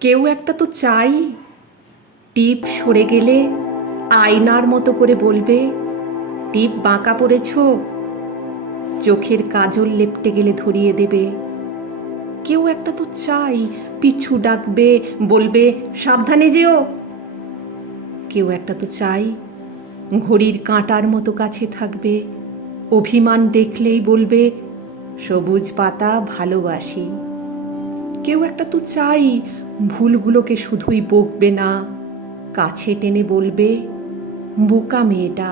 কেউ একটা তো চাই, টিপ সরে গেলে আয়নার মতো করে বলবে, টিপ বাঁকা পড়েছ। চোখের কাজল লেপটে গেলে ধরিয়ে দেবে। কেউ একটা তো চাই, পিছু ডাকবে, বলবে সাবধানে যেও। কেউ একটা তো চাই, ঘড়ির কাঁটার মতো কাছে থাকবে, অভিমান দেখলেই বলবে সবুজ পাতা ভালোবাসি। কেউ একটা তো চাই, ভুলগুলোকে শুধুই বকবে না, কাছে টেনে বলবে বোকা মেয়েটা,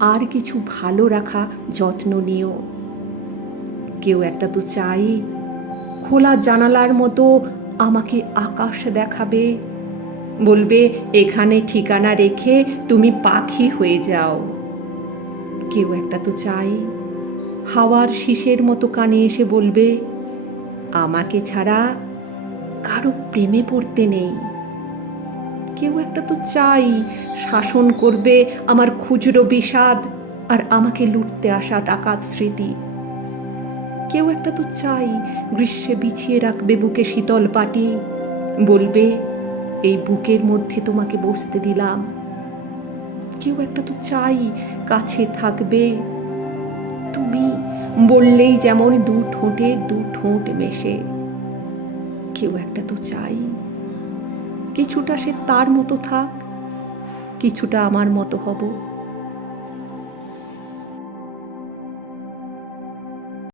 আর কিছু ভালো রাখা যত্ন নিও। কেউ একটা তো চাই, খোলা জানালার মতো আমাকে আকাশ দেখাবে, বলবে এখানে ঠিকানা রেখে তুমি পাখি হয়ে যাও। কেউ একটা তো চাই, হাওয়ার শীষের মতো কানে এসে বলবে আমাকে ছাড়া কারো প্রেমে পড়তে নেই। কেউ একটা তো চাই, শাসন করবে আমার খুচরো বিষাদ আর আমাকে লুটতে আসা ডাকাত স্মৃতি। কেউ একটা তো চাই, গ্রীষ্মে বিছিয়ে রাখবে বুকে শীতল পাটি, বলবে এই বুকের মধ্যে তোমাকে বসতে দিলাম। কেউ একটা তো চাই, কাছে থাকবে, তুমি বললেই যেমন দু ঠোঁটে দু ঠোঁট মেশে। কেউ একটা তো চাই, কিছুটা সে তার মতো থাক, কিছুটা আমার মতো হব।